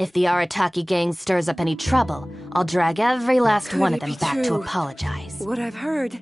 If the Arataki gang stirs up any trouble, I'll drag every last one of them back to apologize. What I've heard.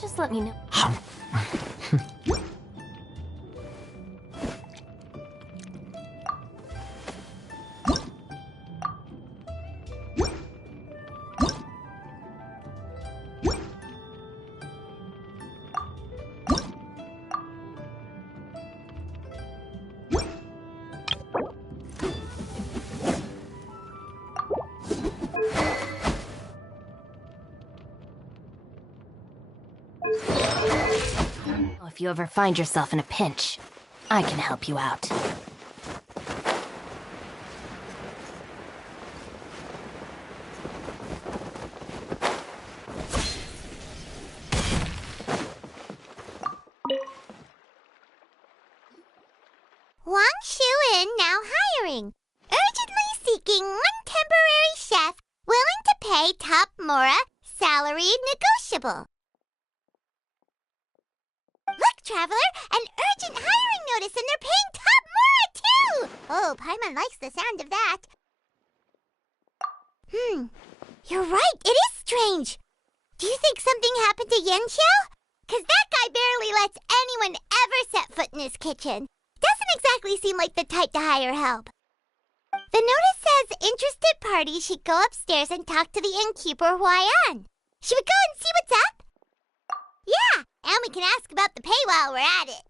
Just let me know. If you ever find yourself in a pinch, I can help you out. Wangshu Inn now hiring. Urgently seeking one temporary chef willing to pay top Mora, salary negotiable. Look, Traveler, an urgent hiring notice and they're paying top Mora too! Oh, Paimon likes the sound of that. You're right, it is strange. Do you think something happened to Yenshou? 'Cause that guy barely lets anyone ever set foot in his kitchen. Doesn't exactly seem like the type to hire help. The notice says interested parties should go upstairs and talk to the innkeeper Huayan. Should we go and see what's up? Yeah, and we can ask about the pay while we're at it.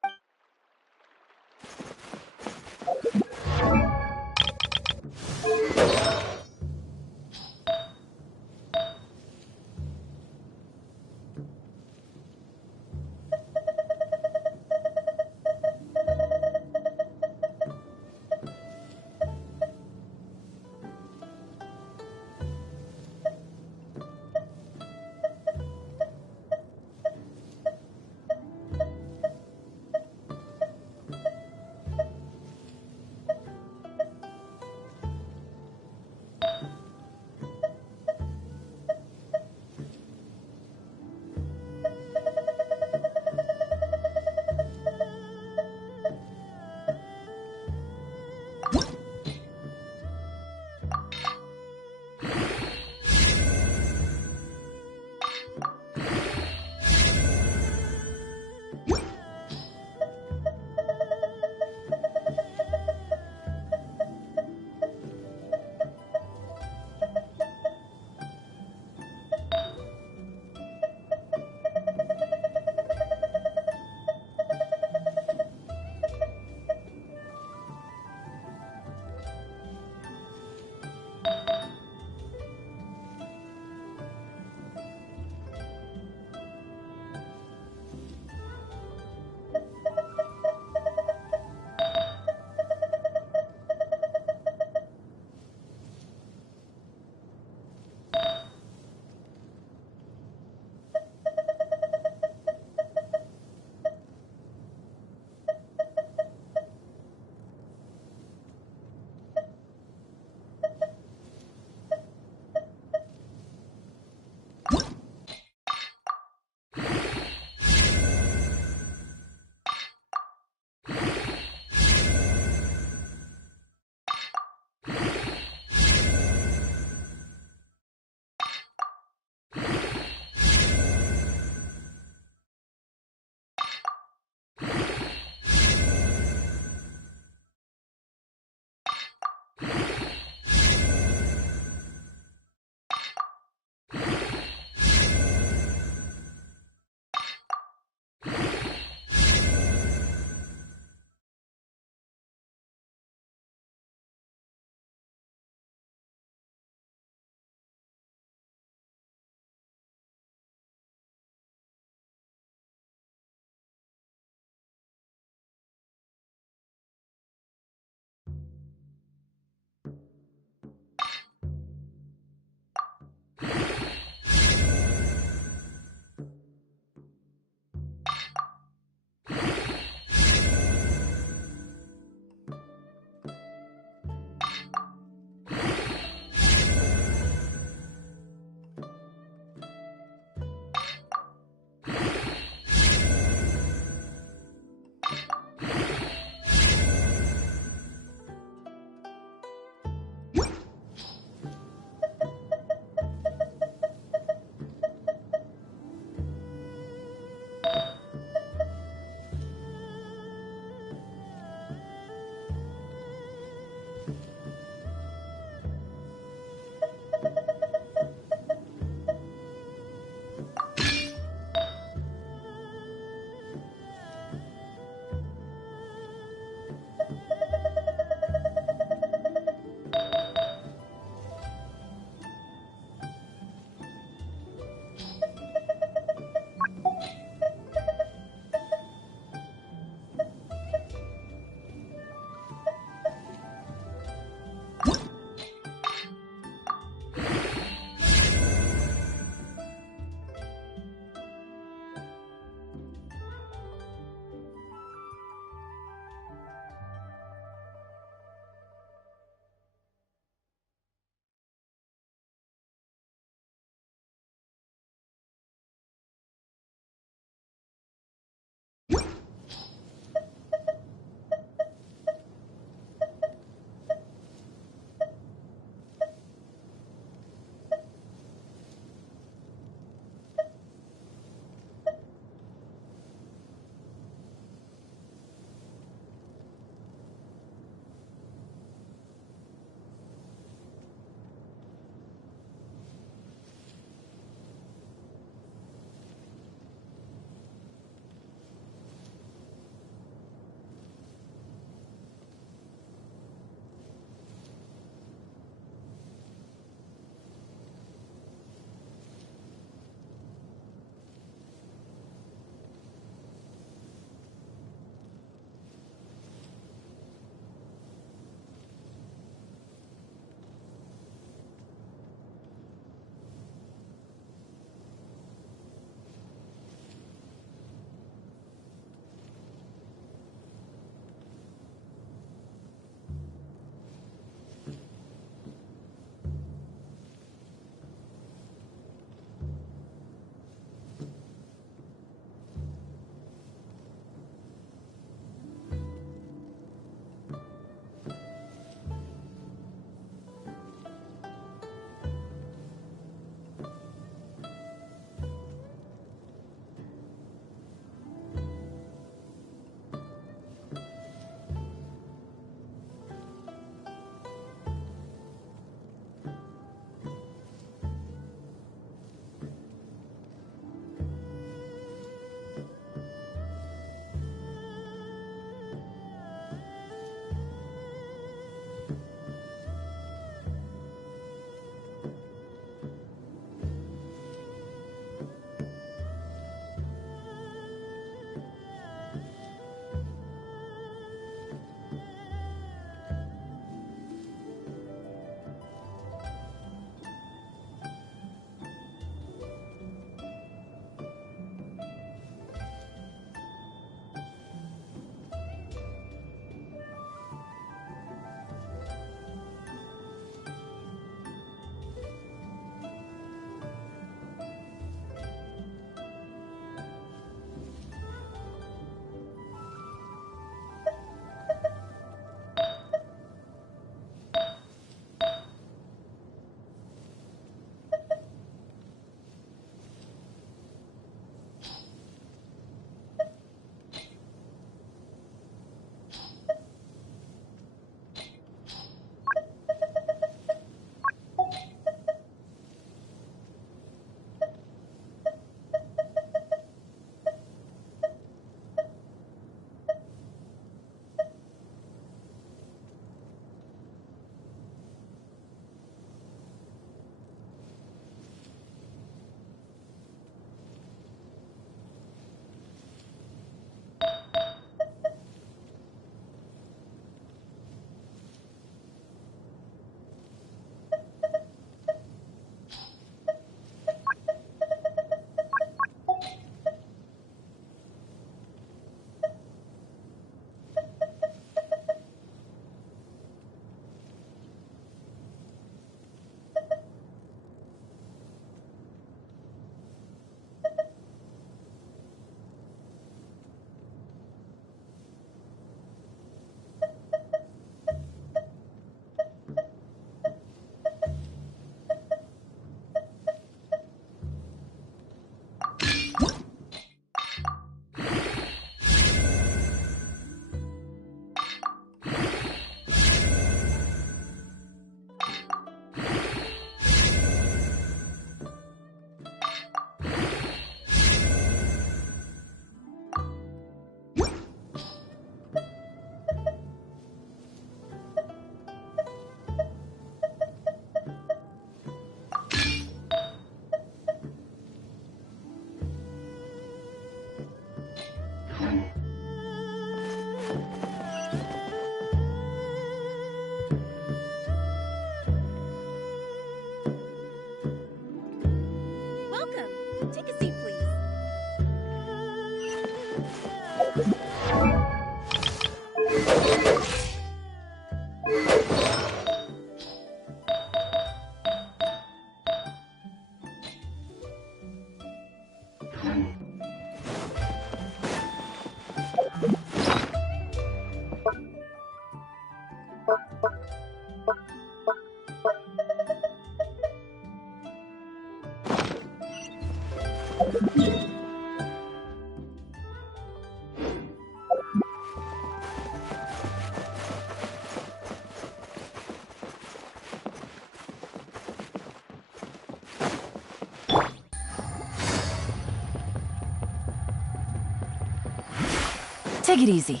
Take it easy.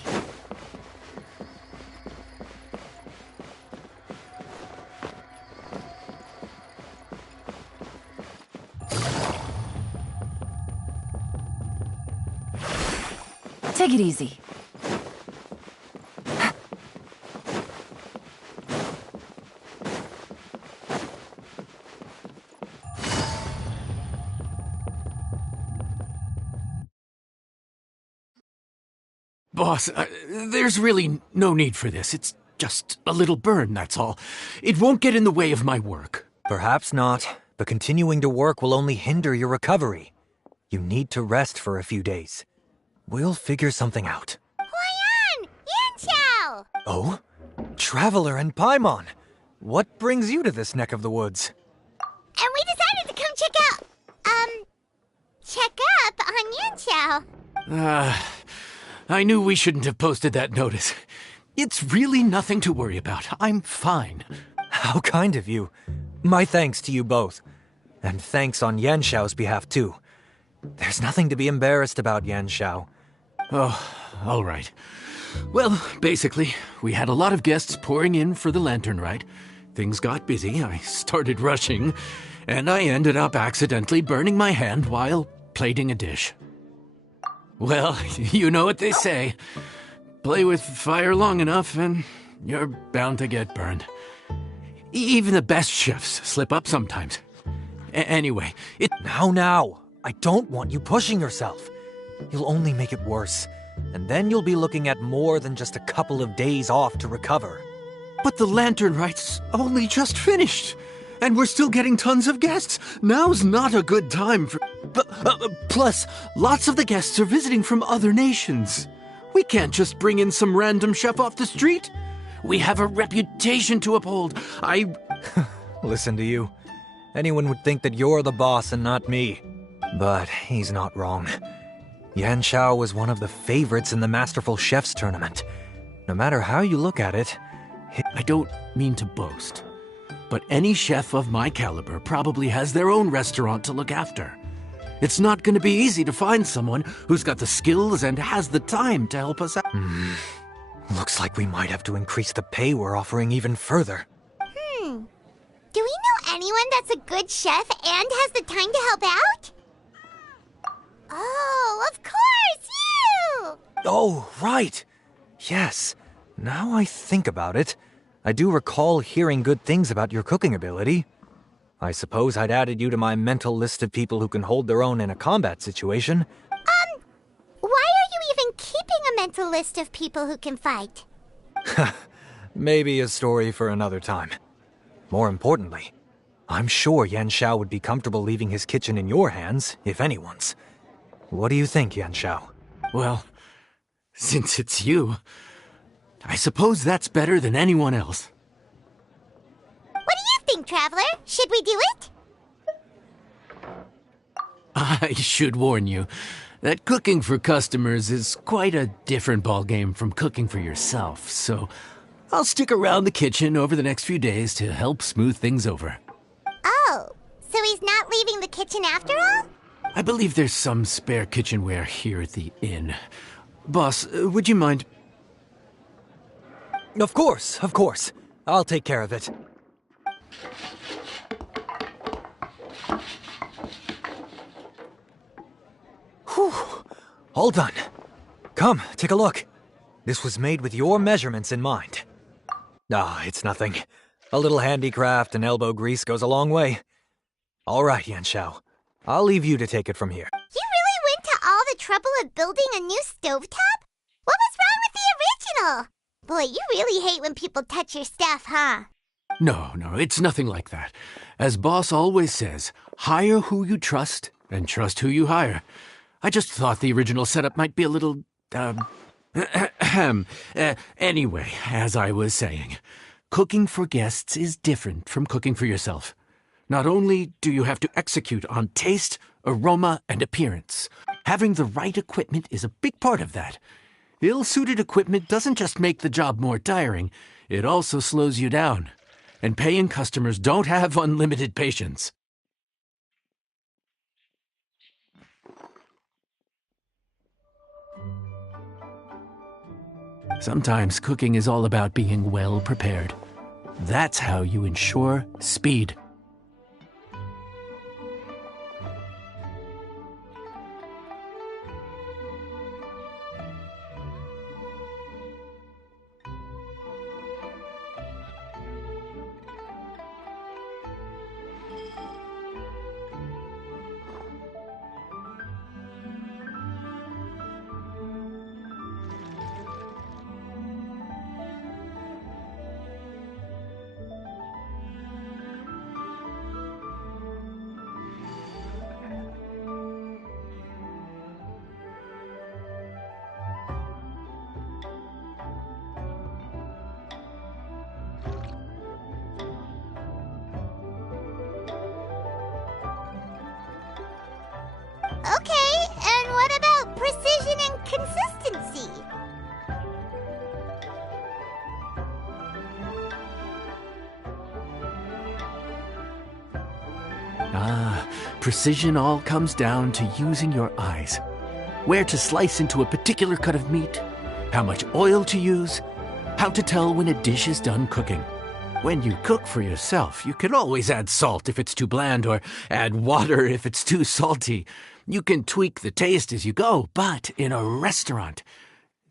Take it easy. Boss, there's really no need for this. It's just a little burn, that's all. It won't get in the way of my work. Perhaps not, but continuing to work will only hinder your recovery. You need to rest for a few days. We'll figure something out. Huayan! Yanqiao! Oh? Traveler and Paimon! What brings you to this neck of the woods? And we decided to come check up on Yanqiao. I knew we shouldn't have posted that notice. It's really nothing to worry about. I'm fine. How kind of you. My thanks to you both. And thanks on Yanxiao's behalf, too. There's nothing to be embarrassed about, Yanxiao. Oh, all right. Well, basically, we had a lot of guests pouring in for the lantern ride. Things got busy, I started rushing, and I ended up accidentally burning my hand while plating a dish. Well, you know what they say. Play with fire long enough and you're bound to get burned. Even the best chefs slip up sometimes. Anyway, Now, I don't want you pushing yourself. You'll only make it worse. And then you'll be looking at more than just a couple of days off to recover. But the lantern ride's only just finished. And we're still getting tons of guests. Now's not a good time for... plus, lots of the guests are visiting from other nations. We can't just bring in some random chef off the street. We have a reputation to uphold. Listen to you. Anyone would think that you're the boss and not me. But he's not wrong. Yanxiao was one of the favorites in the Masterful Chefs tournament. No matter how you look at it... I don't mean to boast, but any chef of my caliber probably has their own restaurant to look after. It's not going to be easy to find someone who's got the skills and has the time to help us out. Looks like we might have to increase the pay we're offering even further. Do we know anyone that's a good chef and has the time to help out? Oh, of course, you! Oh, right. Yes. Now I think about it, I do recall hearing good things about your cooking ability. I suppose I'd added you to my mental list of people who can hold their own in a combat situation. Why are you even keeping a mental list of people who can fight? Maybe a story for another time. More importantly, I'm sure Yanxiao would be comfortable leaving his kitchen in your hands, if anyone's. What do you think, Yanxiao? Well, since it's you, I suppose that's better than anyone else. What do you think, Traveler? Should we do it? I should warn you that cooking for customers is quite a different ballgame from cooking for yourself, so I'll stick around the kitchen over the next few days to help smooth things over. Oh, so he's not leaving the kitchen after all? I believe there's some spare kitchenware here at the inn. Boss, would you mind... Of course. I'll take care of it. Whew. All done. Come, take a look. This was made with your measurements in mind. It's nothing. A little handicraft and elbow grease goes a long way. All right, Yanxiao. I'll leave you to take it from here. You really went to all the trouble of building a new stovetop? What was wrong with the original? Boy, you really hate when people touch your stuff, huh? No, it's nothing like that. As boss always says, hire who you trust and trust who you hire. I just thought the original setup might be a little, anyway, as I was saying, cooking for guests is different from cooking for yourself. Not only do you have to execute on taste, aroma, and appearance, having the right equipment is a big part of that. Ill-suited equipment doesn't just make the job more tiring, it also slows you down. And paying customers don't have unlimited patience. Sometimes cooking is all about being well prepared. That's how you ensure speed. Okay, and what about precision and consistency? Precision all comes down to using your eyes. Where to slice into a particular cut of meat, how much oil to use, how to tell when a dish is done cooking. When you cook for yourself, you can always add salt if it's too bland or add water if it's too salty. You can tweak the taste as you go, but in a restaurant,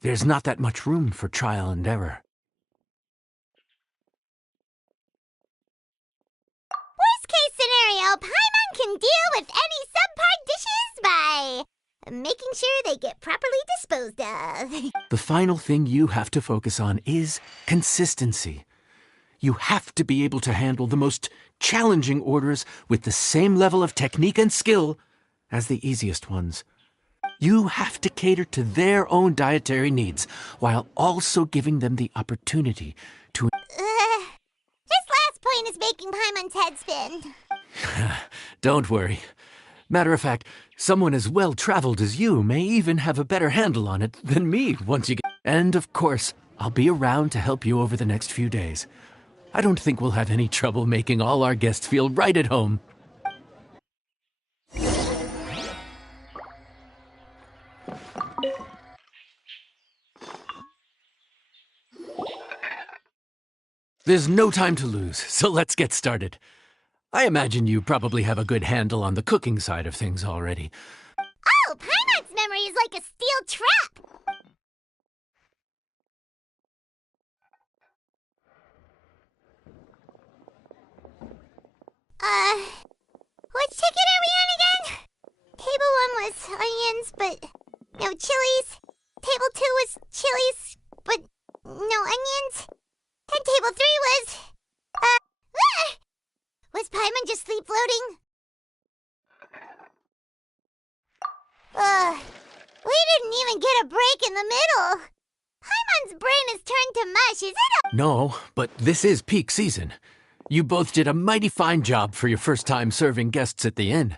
there's not that much room for trial and error. Worst case scenario, Paimon can deal with any subpar dishes by making sure they get properly disposed of. The final thing you have to focus on is consistency. You have to be able to handle the most challenging orders with the same level of technique and skill as the easiest ones. You have to cater to their own dietary needs while also giving them the opportunity to... This last point is making Paimon's head spin. Don't worry. Matter of fact, someone as well-traveled as you may even have a better handle on it than me once you get... And of course, I'll be around to help you over the next few days. I don't think we'll have any trouble making all our guests feel right at home. There's no time to lose, so let's get started. I imagine you probably have a good handle on the cooking side of things already. Oh, Paimon's memory is like a steel trap! Which ticket are we on again? Table 1 was onions, but no chilies. Table 2 was chilies, but no onions. And table 3 was... Was Paimon just sleep floating? We didn't even get a break in the middle. Paimon's brain is turned to mush, is it? No, but this is peak season. You both did a mighty fine job for your first time serving guests at the inn.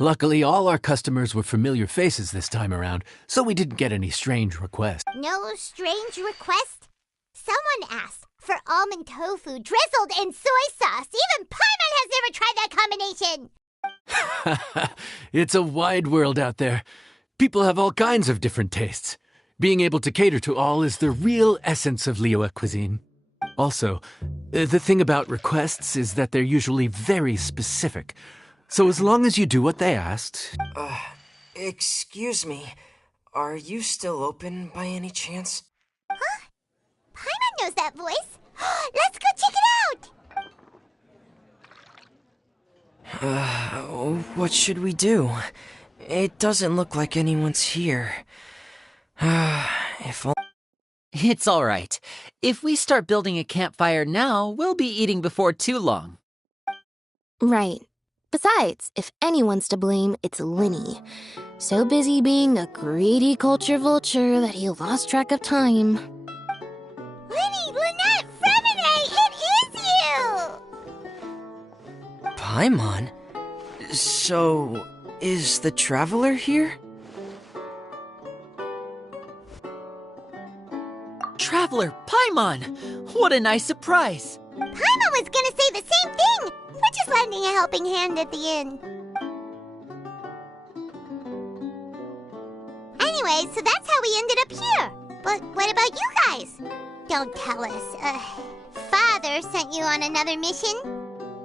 Luckily, all our customers were familiar faces this time around, so we didn't get any strange requests. No strange request? Someone asked for almond tofu drizzled in soy sauce. Even Paimon has never tried that combination. It's a wide world out there. People have all kinds of different tastes. Being able to cater to all is the real essence of Liyue cuisine. Also, the thing about requests is that they're usually very specific. So as long as you do what they asked... Excuse me. Are you still open by any chance? Huh? Paimon knows that voice. Let's go check it out! What should we do? It doesn't look like anyone's here. If only... It's all right. If we start building a campfire now, we'll be eating before too long. Right. Besides, if anyone's to blame, it's Linny. So busy being a greedy culture vulture that he lost track of time. Linny, Lynette, Fremine, it is you! Paimon? So, is the Traveler here? Traveler, Paimon! What a nice surprise! Paimon was gonna say the same thing! We're just lending a helping hand at the inn. Anyway, so that's how we ended up here. But what about you guys? Don't tell us. Father sent you on another mission?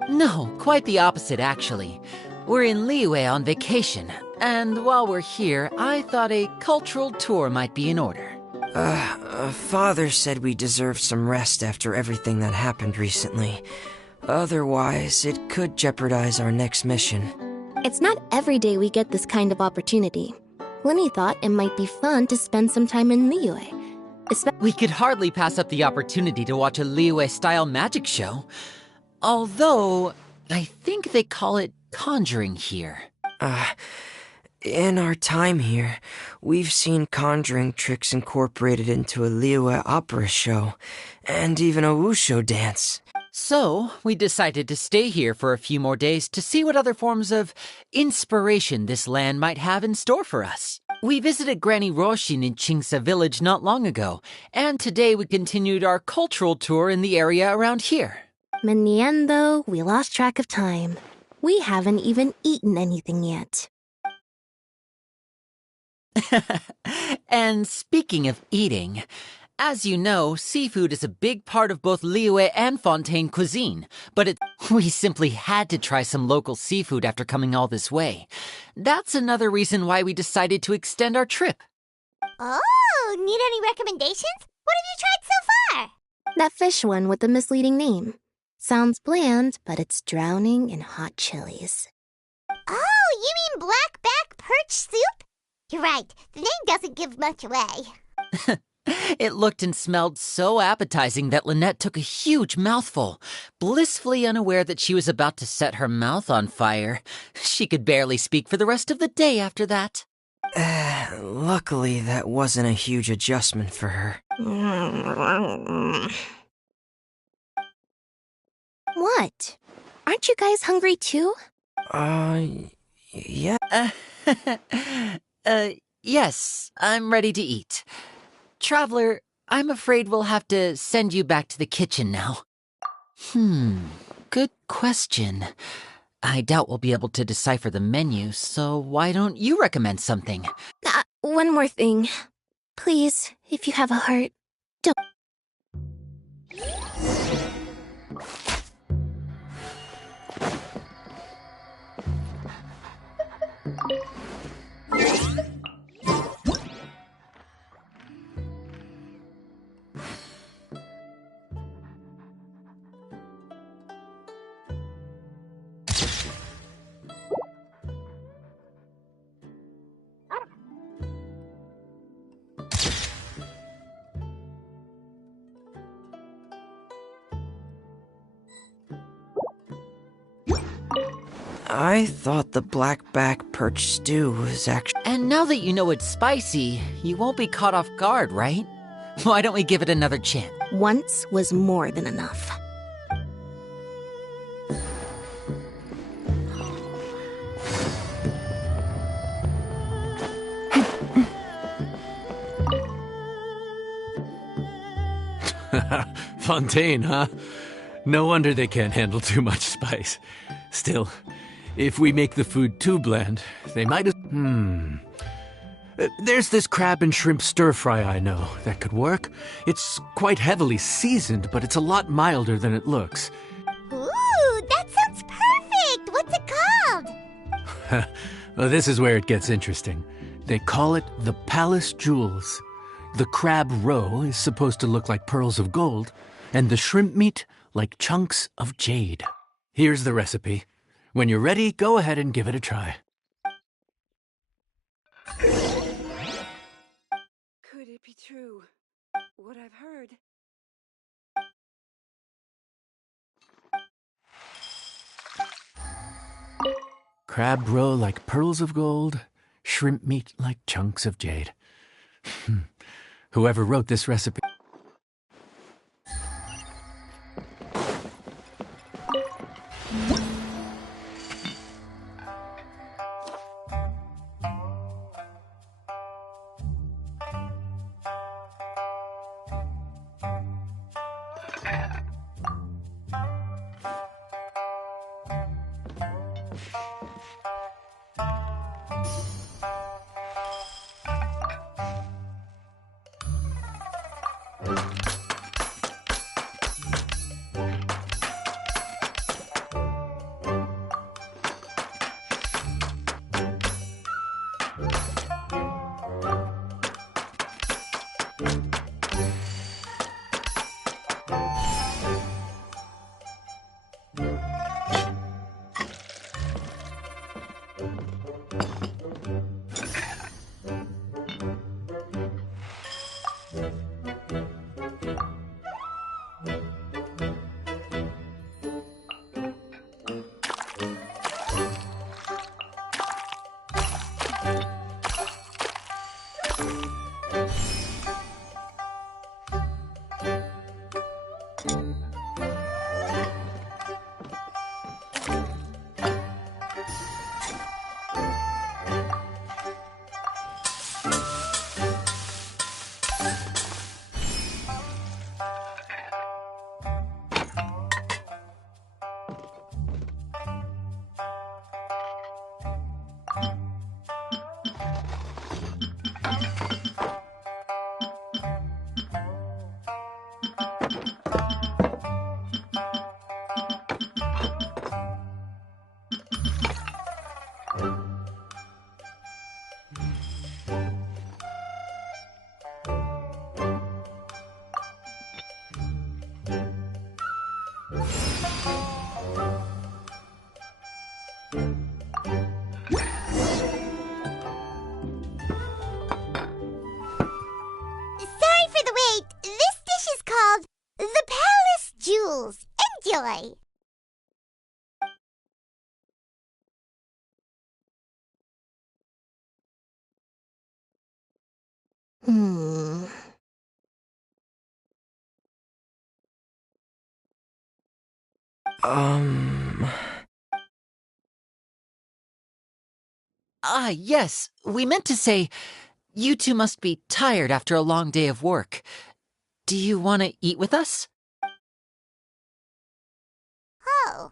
No, quite the opposite, actually. We're in Liyue on vacation, and while we're here, I thought a cultural tour might be in order. Father said we deserve some rest after everything that happened recently. Otherwise, it could jeopardize our next mission. It's not every day we get this kind of opportunity. Linny thought it might be fun to spend some time in Liyue. We could hardly pass up the opportunity to watch a Liyue-style magic show. Although, I think they call it conjuring here. In our time here, we've seen conjuring tricks incorporated into a Liyue opera show, and even a wushu dance. So, we decided to stay here for a few more days to see what other forms of inspiration this land might have in store for us. We visited Granny Roshin in Chingsa village not long ago, and today we continued our cultural tour in the area around here. In the end, though, we lost track of time. We haven't even eaten anything yet. And speaking of eating, as you know, seafood is a big part of both Liyue and Fontaine cuisine, but we simply had to try some local seafood after coming all this way. That's another reason why we decided to extend our trip. Oh, need any recommendations? What have you tried so far? That fish one with the misleading name. Sounds bland, but it's drowning in hot chilies. Oh, you mean blackback perch soup? You're right, the name doesn't give much away. It looked and smelled so appetizing that Lynette took a huge mouthful, blissfully unaware that she was about to set her mouth on fire. She could barely speak for the rest of the day after that. Luckily, that wasn't a huge adjustment for her. What? Aren't you guys hungry too? Yeah. Yes, I'm ready to eat. Traveler, I'm afraid we'll have to send you back to the kitchen now. Good question. I doubt we'll be able to decipher the menu, so why don't you recommend something? One more thing. Please, if you have a heart, don't. I thought the blackback perch stew was actually... And now that you know it's spicy, you won't be caught off guard, right? Why don't we give it another chance? Once was more than enough. Fontaine, huh? No wonder they can't handle too much spice. Still, if we make the food too bland, they might as... There's this crab and shrimp stir-fry I know that could work. It's quite heavily seasoned, but it's a lot milder than it looks. Ooh, that sounds perfect! What's it called? Well, this is where it gets interesting. They call it the Palace Jewels. The crab roe is supposed to look like pearls of gold, and the shrimp meat like chunks of jade. Here's the recipe. When you're ready, go ahead and give it a try. Could it be true? What I've Crab roe like pearls of gold, shrimp meat like chunks of jade. Whoever wrote this recipe... Sorry for the wait. This dish is called the Palace Jewels. Enjoy. Hmm. Yes. We meant to say, you two must be tired after a long day of work. Do you want to eat with us? Oh,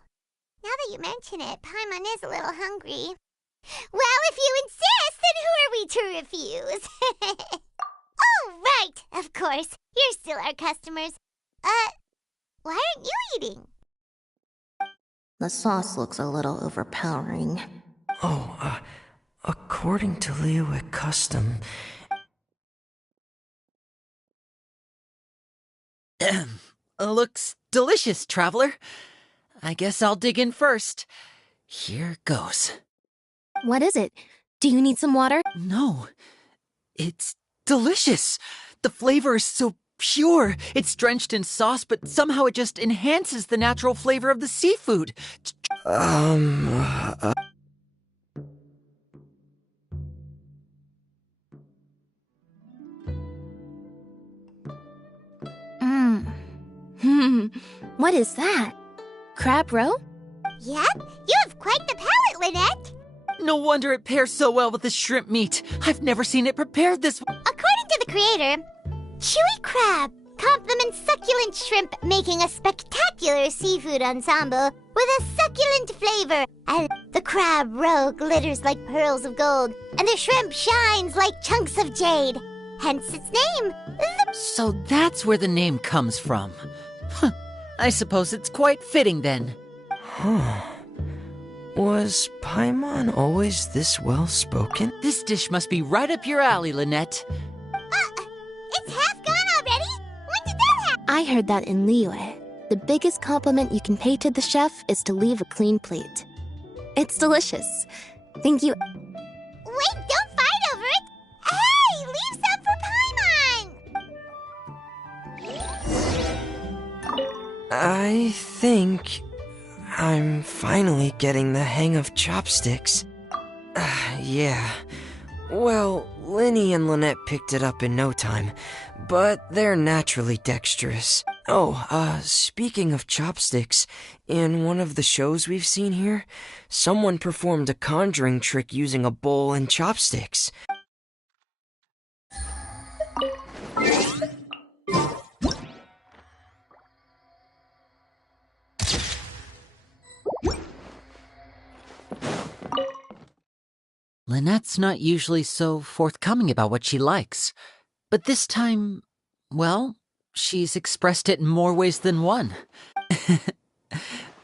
now that you mention it, Paimon is a little hungry. Well, if you insist, then who are we to refuse? Oh, right, of course. You're still our customers. Why aren't you eating? The sauce looks a little overpowering. According to Liyue custom... Looks delicious, traveler. I guess I'll dig in first. Here goes. What is it? Do you need some water? No, it's delicious. The flavor is so pure. It's drenched in sauce, but somehow it just enhances the natural flavor of the seafood. What is that? Crab roe? Yep, you have quite the palate, Lynette. No wonder it pairs so well with the shrimp meat. I've never seen it prepared this way. According to the creator, chewy crab complements succulent shrimp, making a spectacular seafood ensemble with a succulent flavor. And the crab roe glitters like pearls of gold, and the shrimp shines like chunks of jade. Hence its name. So that's where the name comes from. Huh. I suppose it's quite fitting then. Was Paimon always this well-spoken? This dish must be right up your alley, Lynette. It's half gone already? When did that happen? I heard that in Liyue. The biggest compliment you can pay to the chef is to leave a clean plate. It's delicious. Thank you. Wait, don't fight over it. Hey, leave some for Paimon. I think I'm finally getting the hang of chopsticks. Yeah. Well, Linny and Lynette picked it up in no time, but they're naturally dexterous. Oh, speaking of chopsticks, in one of the shows we've seen here, someone performed a conjuring trick using a bowl and chopsticks. Lynette's not usually so forthcoming about what she likes. But this time, well, she's expressed it in more ways than one.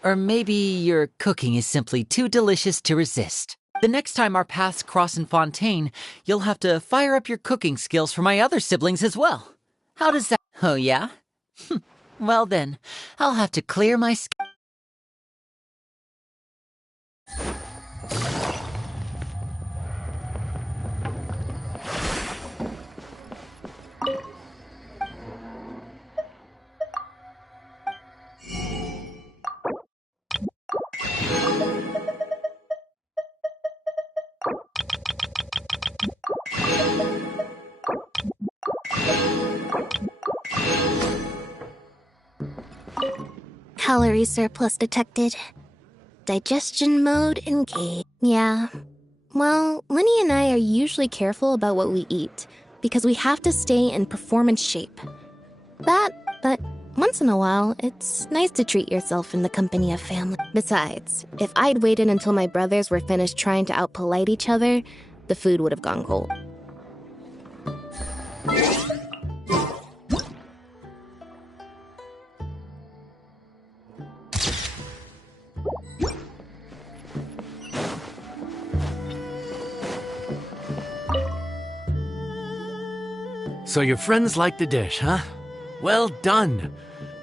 Or maybe your cooking is simply too delicious to resist. The next time our paths cross in Fontaine, you'll have to fire up your cooking skills for my other siblings as well. How does that... Oh, yeah? Well then, I'll have to clear my... Calorie surplus detected. Digestion mode engaged. Yeah. Well, Linny and I are usually careful about what we eat, because we have to stay in performance shape. But once in a while, it's nice to treat yourself in the company of family. Besides, if I'd waited until my brothers were finished trying to out-polite each other, the food would have gone cold. So your friends like the dish, huh? Well done.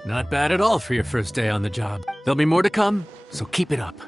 Not bad at all for your first day on the job. There'll be more to come, so keep it up.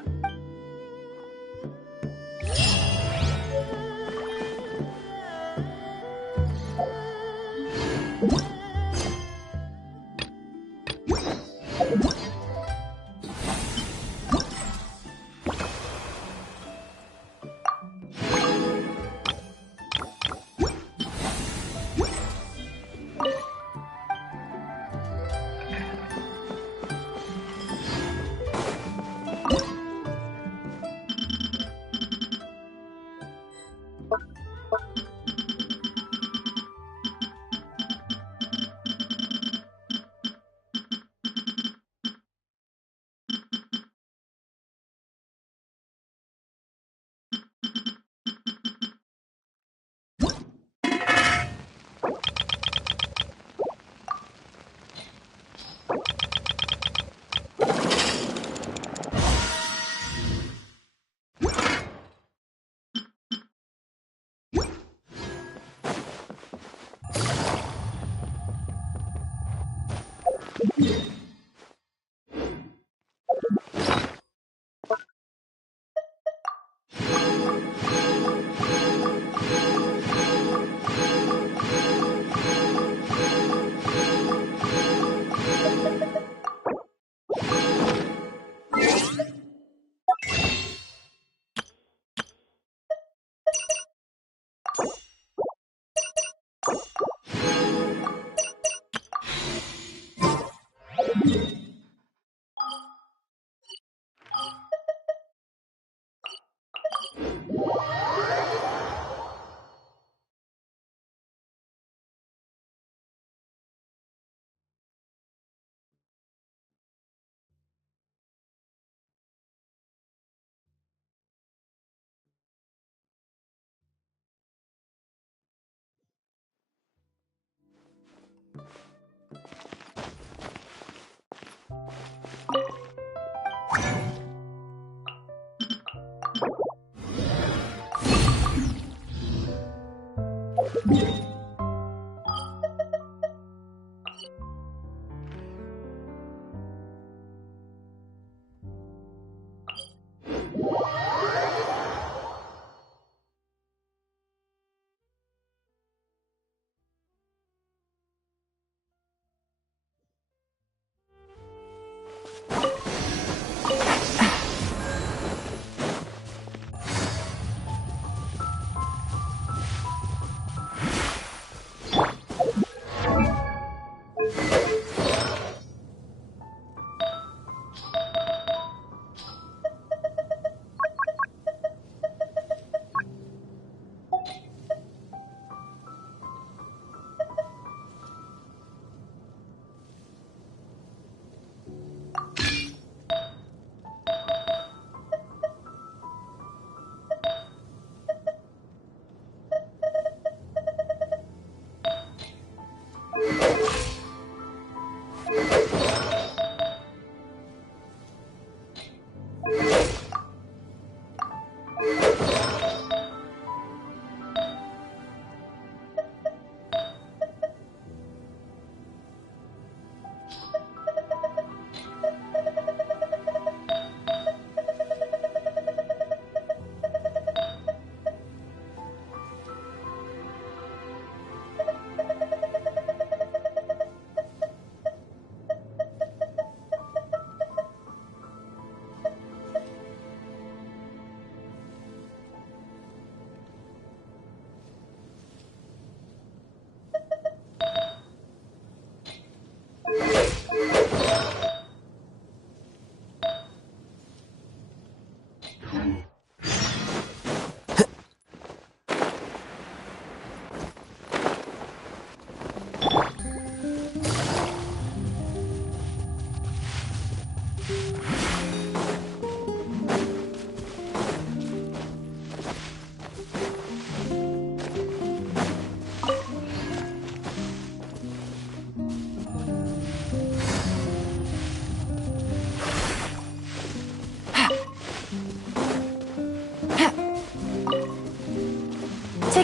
Take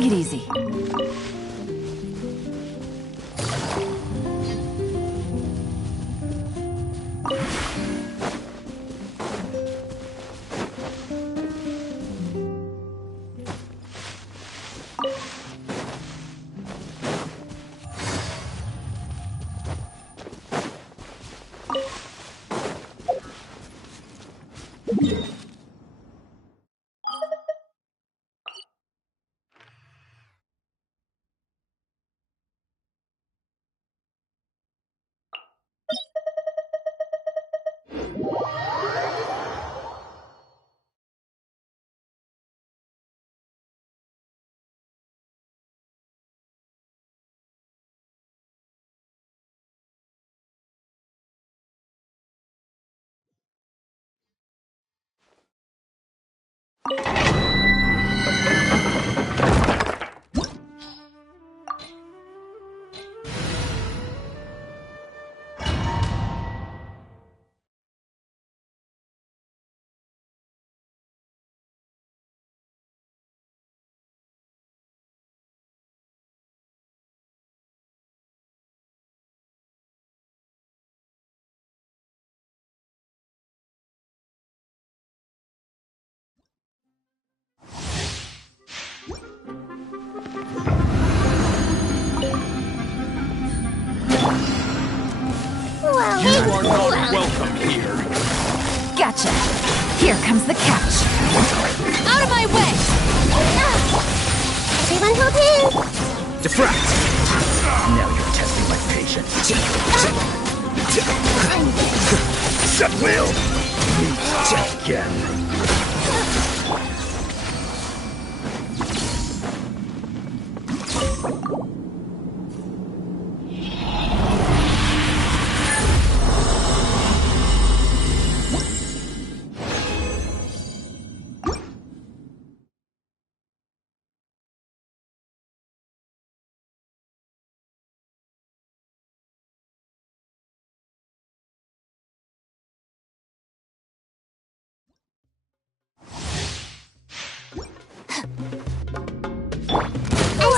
it easy. You are not welcome here. Gotcha. Here comes the catch. Out of my way! Everyone hold hands! Defract! Now you're testing my patience. Set will! Meet again.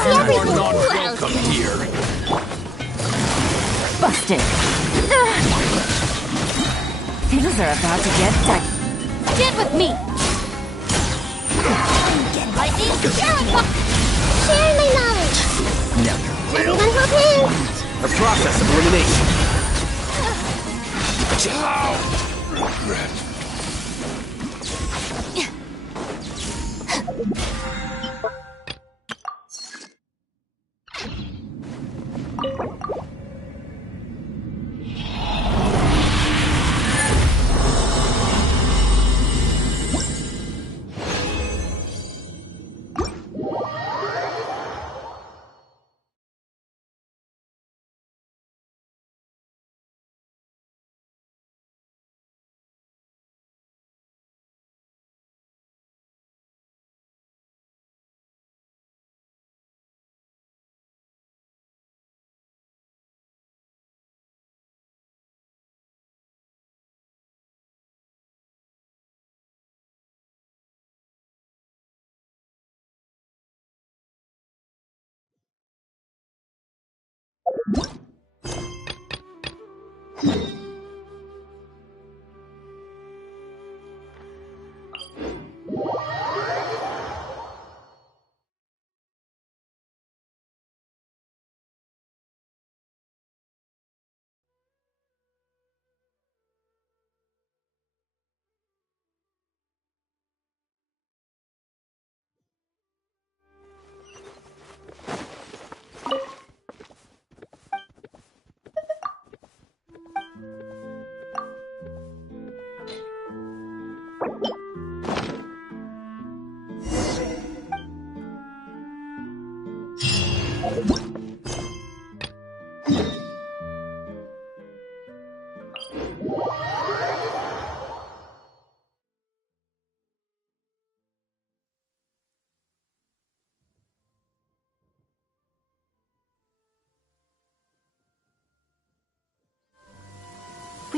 You are not welcome here. Busted. Things are about to get tight. Stand with me. Lightning, sharing my knowledge! Now you're Everyone hold hands! a process of elimination.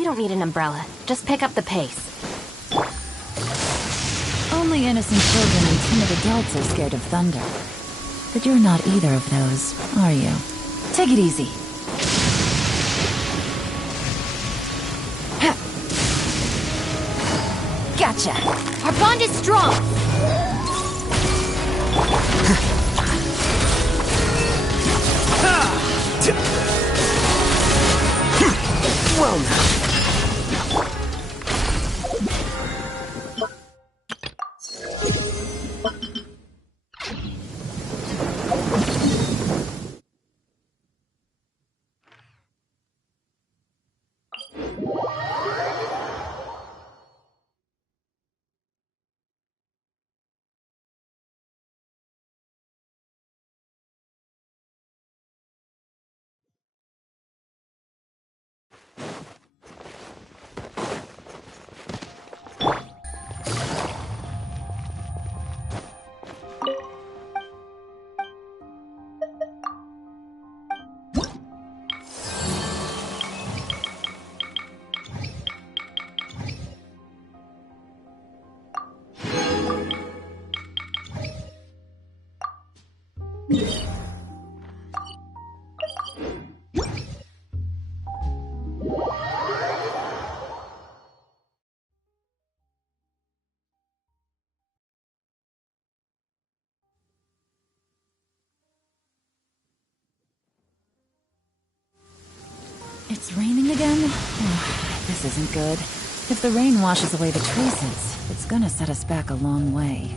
don't need an umbrella. Just pick up the pace. Only innocent children and timid adults are scared of thunder. But you're not either of those, are you? Take it easy. Gotcha! Our bond is strong! Well now. It's raining again? Oh, this isn't good. If the rain washes away the traces, it's gonna set us back a long way.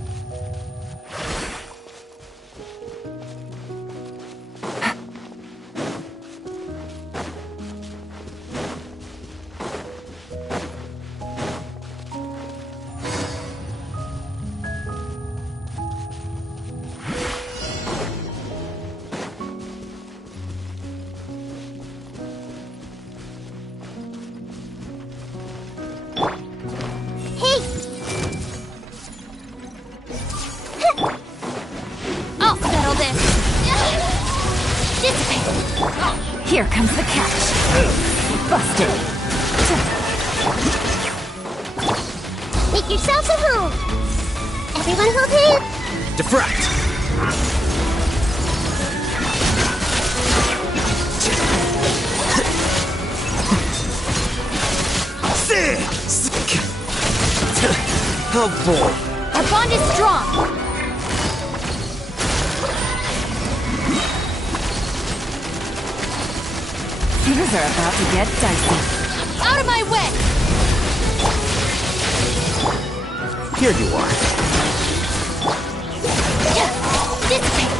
Here comes the catch. Busted. Make yourselves at home. Everyone hold hands. Diffract! Oh boy. Our bond is strong! Things are about to get dicey. Out of my way! Here you are. Dissipate!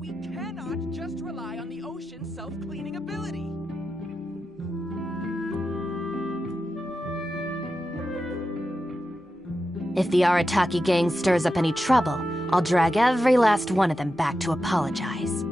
We cannot just rely on the ocean's self-cleaning ability. If the Arataki gang stirs up any trouble, I'll drag every last one of them back to apologize.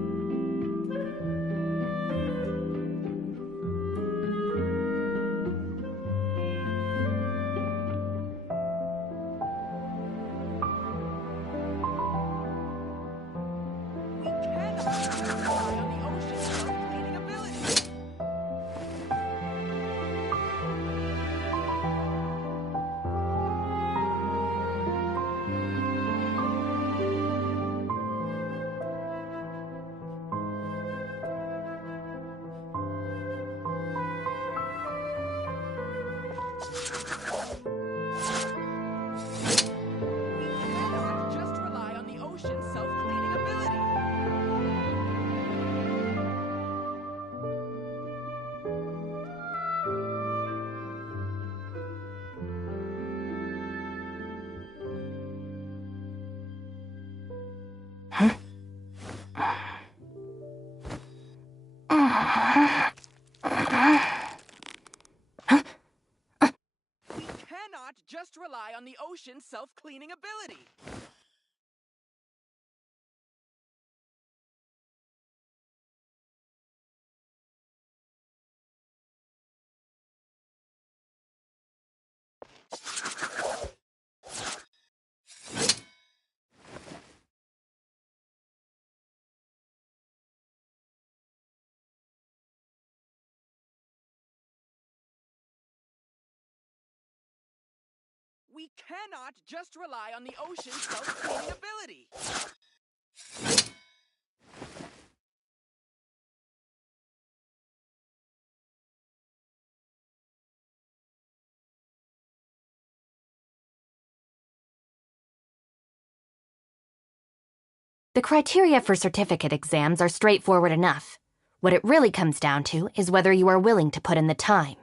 Just rely on the ocean's self-cleaning ability. We cannot just rely on the ocean's self-cleaning ability. The criteria for certificate exams are straightforward enough. What it really comes down to is whether you are willing to put in the time.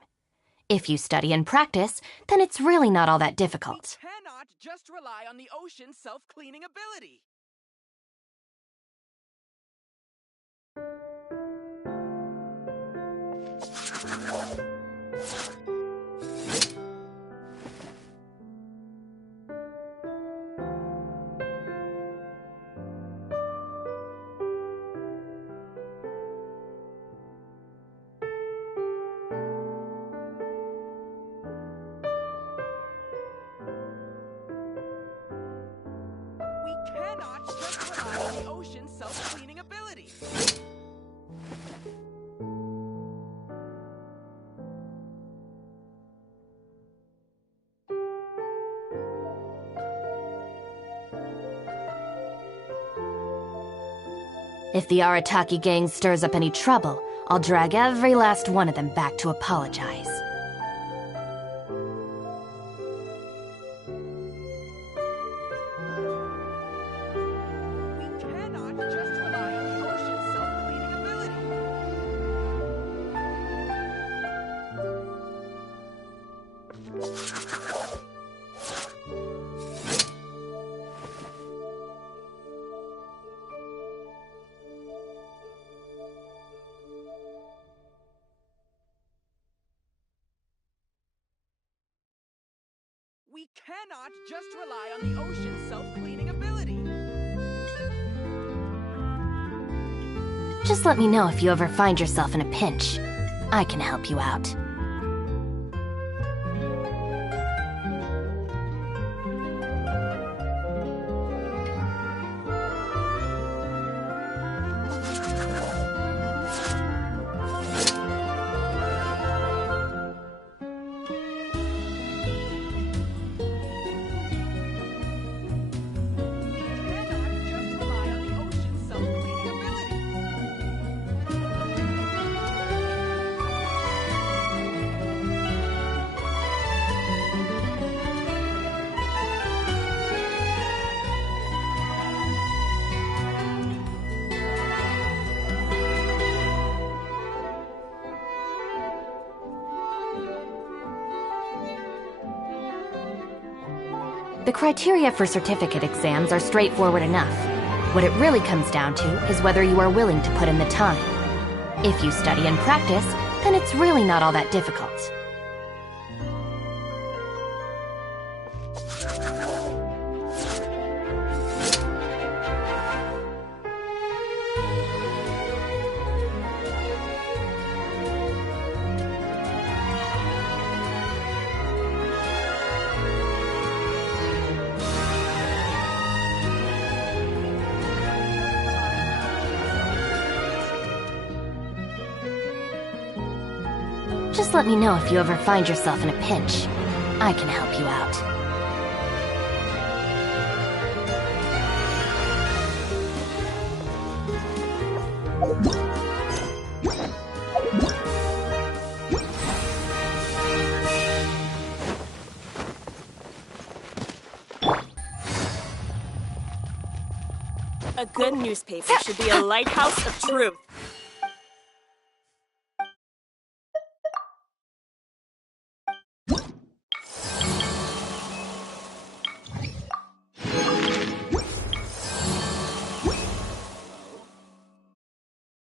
If you study and practice, then it's really not all that difficult. We cannot just rely on the ocean's self-cleaning ability. We cannot just rely on the ocean's self-cleaning ability. If the Arataki gang stirs up any trouble, I'll drag every last one of them back to apologize. We cannot just rely on the ocean's self-cleaning ability. We cannot just rely on the ocean's self-cleaning ability. Just let me know if you ever find yourself in a pinch. I can help you out. The criteria for certificate exams are straightforward enough. What it really comes down to is whether you are willing to put in the time. If you study and practice, then it's really not all that difficult. Just let me know if you ever find yourself in a pinch. I can help you out. A good newspaper should be a lighthouse of truth.